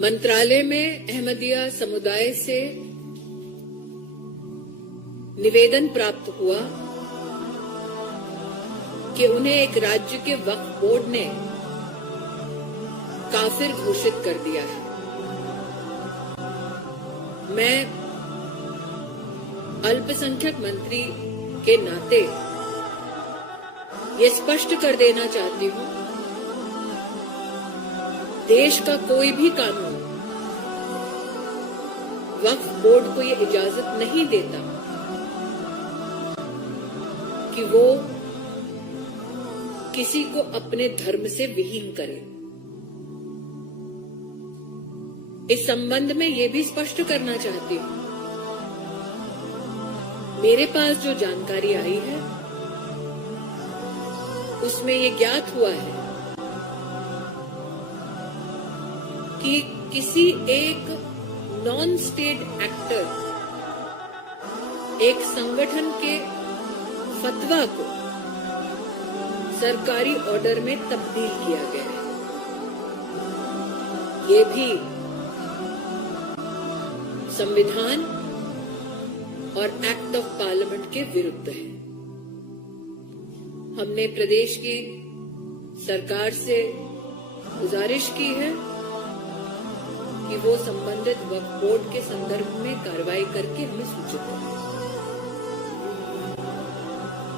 मंत्रालय में अहमदिया समुदाय से निवेदन प्राप्त हुआ कि उन्हें एक राज्य के वक्फ बोर्ड ने काफिर घोषित कर दिया है। मैं अल्पसंख्यक मंत्री के नाते ये स्पष्ट कर देना चाहती हूं, देश का कोई भी कानून वक्फ बोर्ड को ये इजाजत नहीं देता कि वो किसी को अपने धर्म से विहीन करे। इस संबंध में ये भी स्पष्ट करना चाहती हूं, मेरे पास जो जानकारी आई है उसमें ये ज्ञात हुआ है कि किसी एक नॉन स्टेट एक्टर एक संगठन के फतवा को सरकारी ऑर्डर में तब्दील किया गया है। ये भी संविधान और एक्ट ऑफ पार्लियामेंट के विरुद्ध है। हमने प्रदेश की सरकार से गुजारिश की है कि वो संबंधित वक्फ बोर्ड के संदर्भ में कार्रवाई करके हमें सूचित करें।